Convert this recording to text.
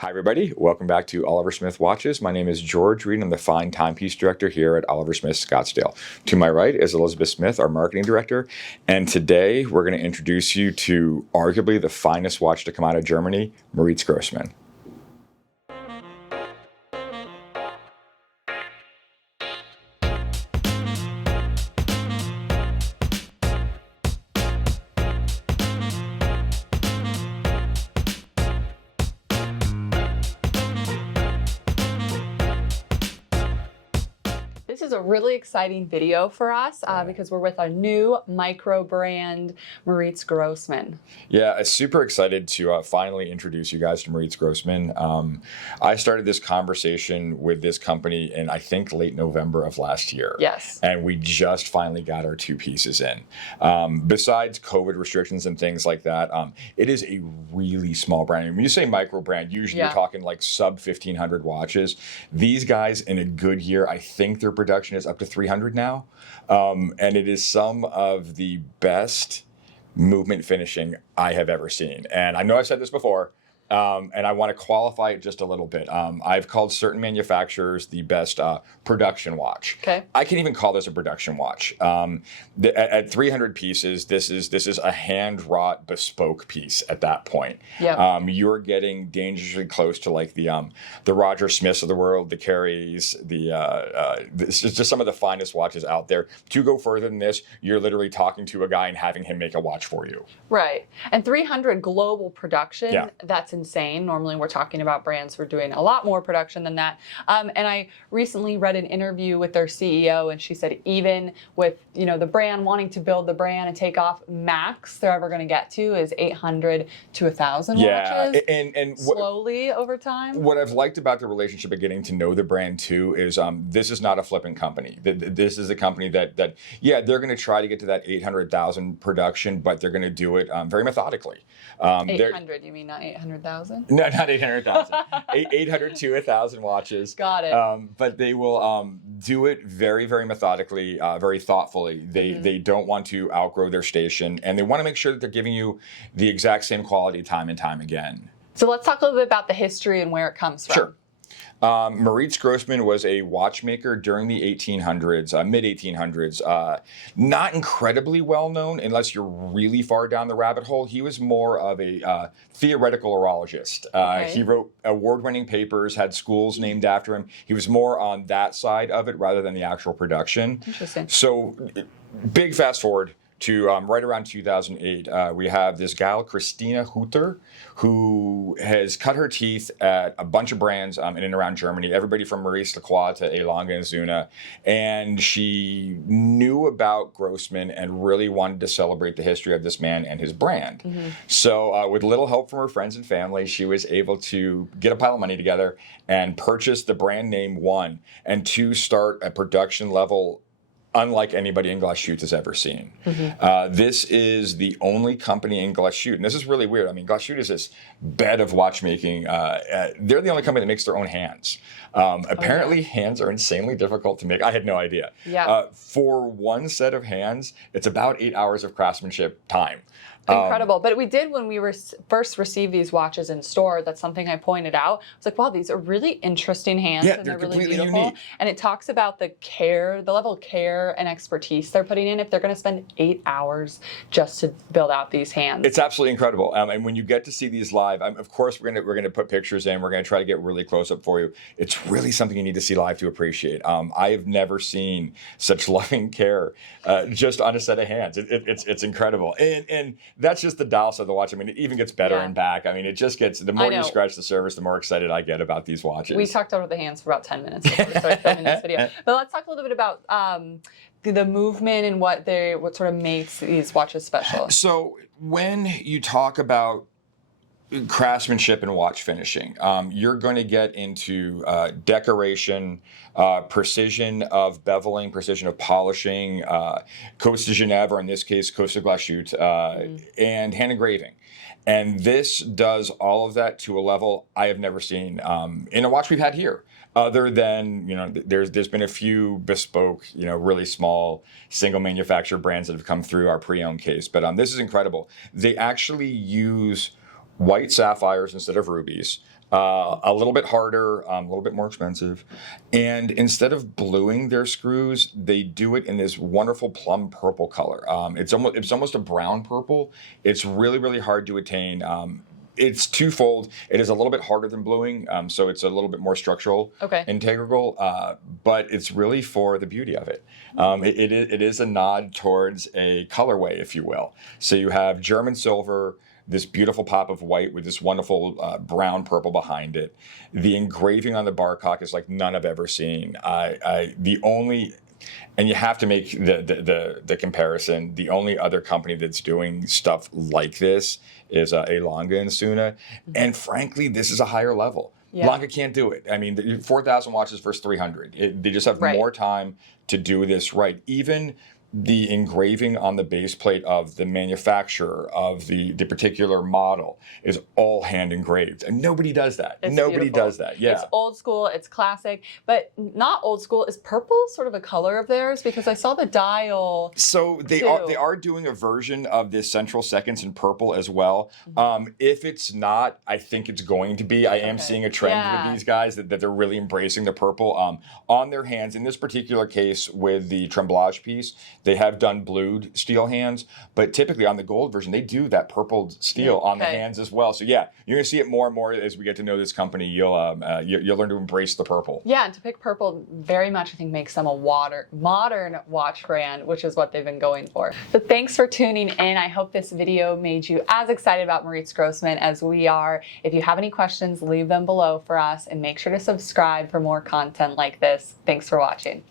Hi, everybody. Welcome back to Oliver Smith Watches. My name is George Reid. I'm the Fine Timepiece Director here at Oliver Smith Scottsdale. To my right is Elizabeth Smith, our Marketing Director. And today we're going to introduce you to arguably the finest watch to come out of Germany, Moritz Grossman. This is a really exciting video for us because we're with our new micro brand, Moritz Grossman. Yeah, I'm super excited to finally introduce you guys to Moritz Grossman. I started this conversation with this company in, I think, late November of last year. Yes. And we just finally got our two pieces in. Besides COVID restrictions and things like that, it is a really small brand. And when you say micro brand, usually you're talking like sub 1,500 watches. These guys, in a good year, I think their production is up to 300 now. And it is some of the best movement finishing I have ever seen. And I know I've said this before, and I want to qualify it just a little bit. I've called certain manufacturers the best production watch. Okay. I can even call this a production watch. At 300 pieces, this is a hand-wrought bespoke piece at that point. Yep. You're getting dangerously close to like the Roger Smiths of the world, the Carries, this is just some of the finest watches out there. To go further than this, you're literally talking to a guy and having him make a watch for you. Right. And 300 global production, Yeah. That's insane. Normally we're talking about brands who are doing a lot more production than that. And I recently read an interview with their CEO, and she said even with the brand wanting to build the brand and take off, max they're ever going to get to is 800 to 1,000 watches. And slowly over time. What I've liked about the relationship of getting to know the brand too is this is not a flipping company. This is a company that they're going to try to get to that 800,000 production, but they're going to do it very methodically. 800, you mean not 800,000? No, not 800,000. 800 to 1,000 watches. Got it. But they will do it very, very methodically, very thoughtfully. They don't want to outgrow their station, and they want to make sure that they're giving you the exact same quality time and time again. So let's talk a little bit about the history and where it comes from. Sure. Moritz Grossman was a watchmaker during the 1800s, mid-1800s. Not incredibly well known unless you're really far down the rabbit hole. He was more of a theoretical horologist. Okay. He wrote award-winning papers, had schools named after him. He was more on that side of it rather than the actual production. Interesting. So, big fast forward to right around 2008, we have this gal, Christina Hutter, who has cut her teeth at a bunch of brands in and around Germany, everybody from Maurice Lacroix to A. Lange and Zuna. And she knew about Grossman and really wanted to celebrate the history of this man and his brand. Mm-hmm. So with little help from her friends and family, she was able to get a pile of money together and purchase the brand name, one, and two, start a production level unlike anybody in Glashütte has ever seen. Mm-hmm. This is the only company in Glashütte, and this is really weird. I mean, Glashütte is this bed of watchmaking. They're the only company that makes their own hands. Apparently, hands are insanely difficult to make. I had no idea. Yeah. For one set of hands, it's about 8 hours of craftsmanship time. Incredible. But we did, when we first received these watches in store, that's something I pointed out. I was like, wow, these are really interesting hands, and they're really beautiful. Unique. And it talks about the care, the level of care and expertise they're putting in if they're going to spend 8 hours just to build out these hands. It's absolutely incredible. And when you get to see these live, of course, we're going to put pictures in. We're going to try to get really close up for you. It's really something you need to see live to appreciate. I have never seen such loving care just on a set of hands. It's incredible. And that's just the dial side of the watch. I mean, it even gets better and back. I mean, it just gets, the more you scratch the surface, the more excited I get about these watches. We talked about the hands for about 10 minutes before we started filming this video. But let's talk a little bit about the movement and what sort of makes these watches special. So when you talk about craftsmanship and watch finishing, you're going to get into decoration, precision of beveling, precision of polishing, Côte de Genève, or in this case, Côte de Glashütte, and hand engraving. And this does all of that to a level I have never seen in a watch we've had here. Other than, there's been a few bespoke, really small single manufacturer brands that have come through our pre-owned case. But this is incredible. They actually use white sapphires instead of rubies. a little bit harder, a little bit more expensive. And instead of bluing their screws, they do it in this wonderful plum purple color. It's almost a brown purple. It's really, really hard to attain. It's twofold. It is a little bit harder than bluing, so it's a little bit more structural, integral, but it's really for the beauty of it. It is a nod towards a colorway, if you will. So you have German silver, this beautiful pop of white with this wonderful brown purple behind it. The engraving on the barcock is like none I've ever seen. And you have to make the comparison. The only other company that's doing stuff like this is Elonga and Suna. And frankly, this is a higher level. Yeah. Lange can't do it. I mean, 4,000 watches versus 300. They just have more time to do this right. Even the engraving on the base plate of the manufacturer of the particular model is all hand engraved, and nobody does that. Nobody does that. Yeah, it's old school, it's classic, but not old school. Is purple sort of a color of theirs? Because I saw the dial. So they are doing a version of this central seconds in purple as well. If it's not, I think it's going to be. I am seeing a trend with these guys that they're really embracing the purple on their hands. In this particular case, with the tremblage piece, they have done blued steel hands, but typically on the gold version, they do that purple steel on the hands as well. So yeah, you're going to see it more and more as we get to know this company. You'll learn to embrace the purple. Yeah, and to pick purple very much, I think, makes them a modern watch brand, which is what they've been going for. So thanks for tuning in. I hope this video made you as excited about Moritz Grossman as we are. If you have any questions, leave them below for us, and make sure to subscribe for more content like this. Thanks for watching.